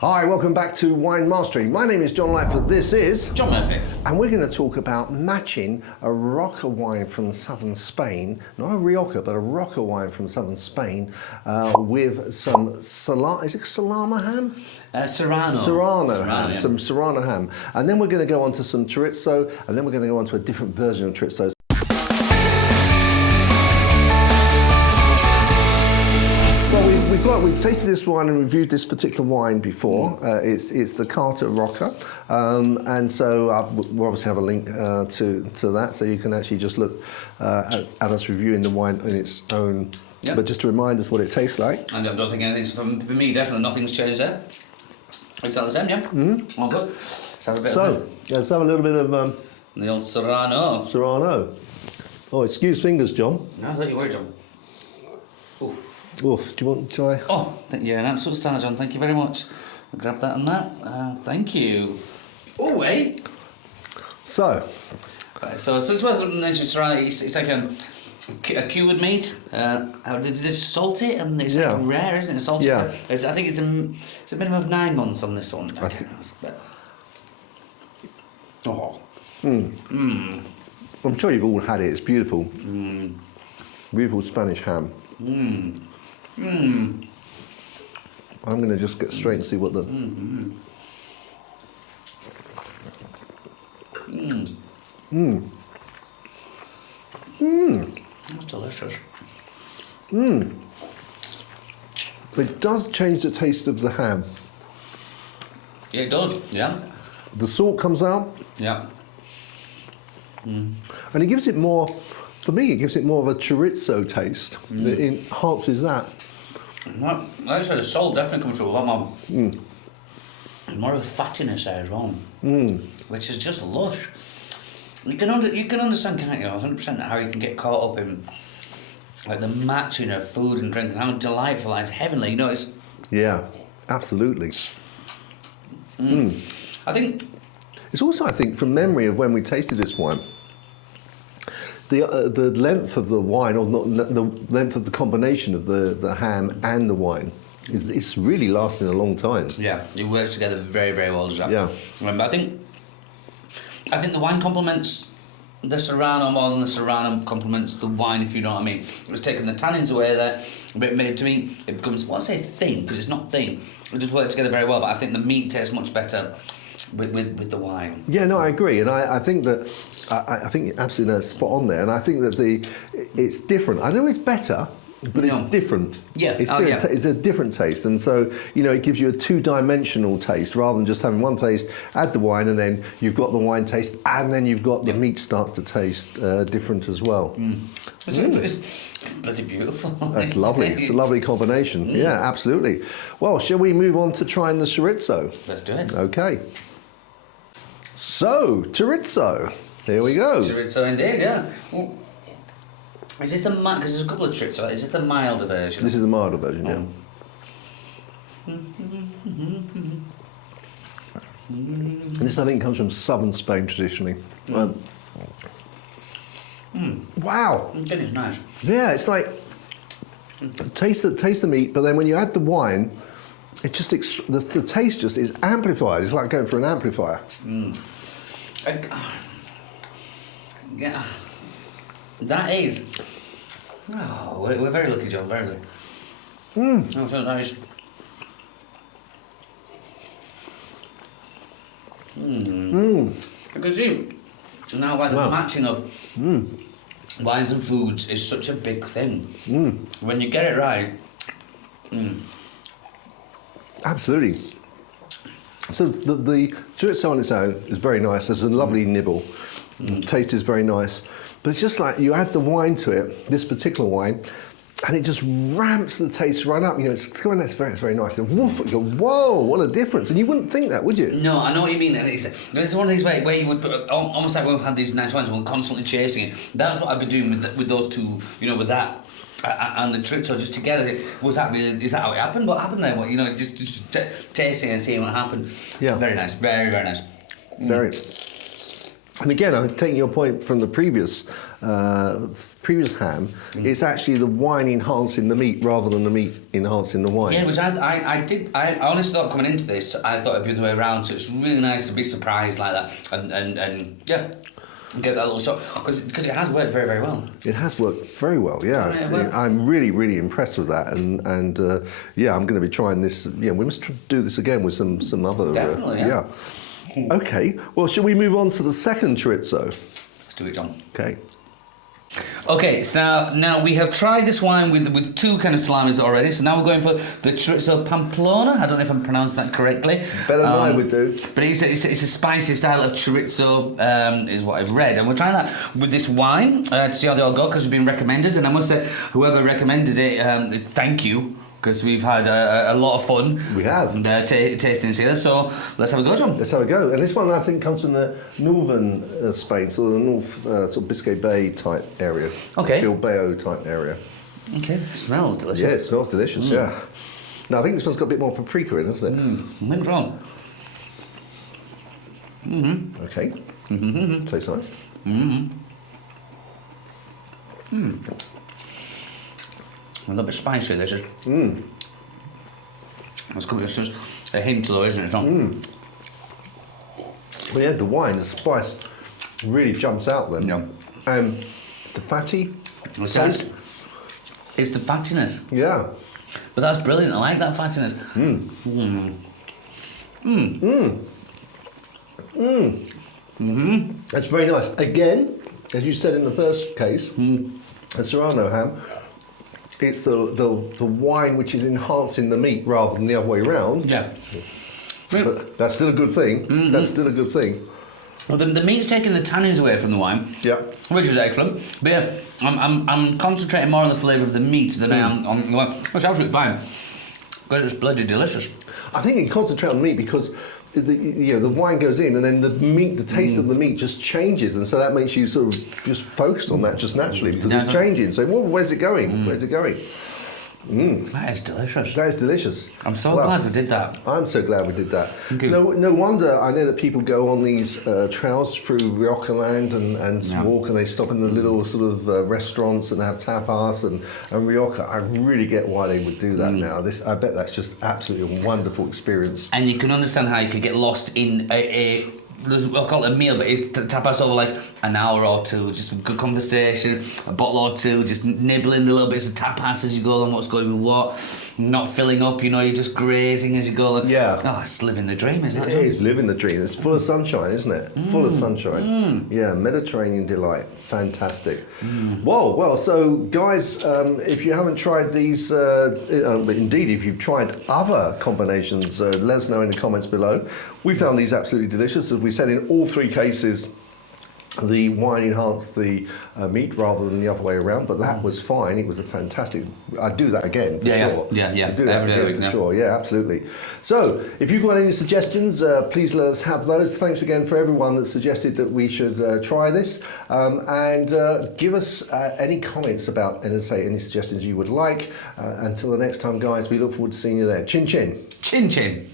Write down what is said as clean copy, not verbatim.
Hi, welcome back to Wine Mastery. My name is John Lightfoot. This is John Murphy. And we're going to talk about matching a Rioja wine from southern Spain, not a Rioja, but a Rioja wine from southern Spain, with some Serrano ham? Serrano Ham, yeah. some Serrano ham. And then we're going to go on to some chorizo, and then we're going to go on to a different version of chorizo. Well, we've tasted this wine and reviewed this particular wine before. It's the Carta Roja, and so we'll obviously have a link to that, so you can actually just look at us reviewing the wine in its own. Yep. But just to remind us what it tastes like. I don't think anything's, for me, definitely nothing's changed there. Exactly the same, yeah? Mm-hmm. All good. Let's have a bit let's have a little bit of the old Serrano. Serrano. Oh, excuse fingers, John. No, don't you worry, John. Oof. Oof, do you want to try? Oh, you're an absolute star, John. Thank you very much. I'll grab that and that. Thank you. Oh, eh? So. Right, so it's worth mentioning Serrano. It's like a cured meat. Did they salt it? And it's like rare, isn't it? Salted. Yeah. I think it's a minimum of 9 months on this one. I'm sure you've all had it. It's beautiful. Beautiful Spanish ham. I'm going to just get straight and see what the... That's delicious. It does change the taste of the ham. Yeah, it does, yeah. The salt comes out. Yeah. And it gives it more, for me, it gives it more of a chorizo taste. It enhances that. Like I said, the salt definitely comes through a lot more. More of a fattiness there as well, which is just lush. You can understand, can't you, 100% how you can get caught up in like the matching of food and drink and how delightful, it's heavenly. You know, it's. Yeah, absolutely. I think. It's also, I think, from memory of when we tasted this wine, the length of the wine, or not, the length of the combination of the ham and the wine, it's really lasting a long time. Yeah, it works together very, very well, does that? Yeah. I think the wine complements the Serrano more than the Serrano complements the wine, if you know what I mean. It's taking the tannins away there, but to me, it becomes, well, I say thin, because it's not thin. It just works together very well, but I think the meat tastes much better with the wine. Yeah, no, I agree, and I think that I think absolutely that's spot on there, and I think that it's different. I know it's better, but it's different. Yeah, it's a different taste, and so it gives you a two-dimensional taste rather than just having one taste. Add the wine, and then you've got the wine taste, and then you've got the meat starts to taste different as well. It's bloody beautiful. That's lovely. It's a lovely combination. Yeah, absolutely. Well, shall we move on to trying the chorizo? Let's do it. Okay. So, chorizo. Here we go. Chorizo indeed, yeah. Well, is this because there's a couple of chorizo, is this the milder version? This is the milder version, yeah. And this, I think, comes from southern Spain traditionally. Wow. It's nice. Yeah, it's like taste the meat, but then when you add the wine, it just the taste just is amplified. It's like going for an amplifier. Yeah, that is. Oh, we're very lucky, John. Very lucky. Oh, so nice. Because see, now why the matching of wines and foods is such a big thing. When you get it right. Absolutely. So the chorizo on its own is very nice. There's a lovely nibble. The taste is very nice. But it's just like you add the wine to it, this particular wine, and it just ramps the taste right up. It's very nice. And woof, you go, whoa, what a difference. And you wouldn't think that, would you? No, I know what you mean. It's one of these where you would, almost like when we've had these nice wines and we're constantly chasing it. That's what I've been doing with those two, with that. And the chorizo just together, is that how it happened? What happened there? Just tasting and seeing what happened. Yeah. Very nice, very, very nice. Very. And again, I'm taking your point from the previous ham. It's actually the wine enhancing the meat rather than the meat enhancing the wine. Yeah, which I honestly thought coming into this, I thought it'd be the way around. So it's really nice to be surprised like that, and yeah, get that little shot because it has worked very, very well. It has worked very well. Yeah, Yeah, well- I'm really, really impressed with that, and yeah, I'm going to be trying this. Yeah, we must do this again with some other. Definitely, yeah. Okay. Well, shall we move on to the second chorizo? Let's do it, John. Okay. Okay, so now we have tried this wine with two kind of salamis already. So now we're going for the Chorizo Pamplona. I don't know if I'm pronounced that correctly. Better than I would do. But it's a spicy style of chorizo, is what I've read. And we're trying that with this wine to see how they all go because it's been recommended. And I must say, whoever recommended it, thank you. Because we've had a lot of fun. We have. And, tasting this here. So let's have a go, John. Let's have a go. And this one, I think, comes from the northern Spain, so the north, sort of Biscay Bay type area. Okay. Bilbao type area. Okay, smells delicious. Yeah, it smells delicious, yeah. Now, I think this one's got a bit more paprika in, hasn't it? I think so. Okay. Tastes nice. A little bit spicy, this is. It's good. It's just a hint, though, isn't it? It's not. But yeah, the wine, the spice really jumps out then. Yeah. And the fatty It's taste. It's the fattiness. Yeah. But that's brilliant. I like that fattiness. That's very nice. Again, as you said in the first case, the Serrano ham, it's the wine which is enhancing the meat rather than the other way around. Yeah. But that's still a good thing. That's still a good thing. Well, the meat's taking the tannins away from the wine. Yeah. Which is excellent. But yeah, I'm concentrating more on the flavour of the meat than I am on the wine. Which is absolutely fine. But it's bloody delicious. I think you concentrate on meat because the wine goes in and then the meat, the taste of the meat just changes, and so that makes you sort of just focus on that just naturally because it's changing. So, well, where's it going? Where's it going? That is delicious. That is delicious. I'm so glad we did that. I'm so glad we did that. Thank you. No wonder I know that people go on these trails through Rioja land and walk, and they stop in the little sort of restaurants and have tapas and Rioja. I really get why they would do that now. I bet that's just absolutely a wonderful experience. And you can understand how you could get lost in I'll call it a meal, but it's tapas over like an hour or two, just a good conversation, a bottle or two, just nibbling the little bits of tapas as you go along, what's going with what, not filling up, you're just grazing as you go along. Yeah. Oh, it's living the dream, isn't it? It is living the dream. It's full of sunshine, isn't it? Full of sunshine. Yeah, Mediterranean delight. Fantastic. Whoa, well, so guys, if you haven't tried these, indeed, if you've tried other combinations, let us know in the comments below. We found these absolutely delicious. As we said, in all three cases, the wine enhanced the meat rather than the other way around, but that was fine. It was a fantastic. I'd do that again for sure. Yeah. I'd do that again for sure. Yeah, absolutely. So, if you've got any suggestions, please let us have those. Thanks again for everyone that suggested that we should try this, and give us any comments about any suggestions you would like. Until the next time, guys, we look forward to seeing you there. Chin chin. Chin chin.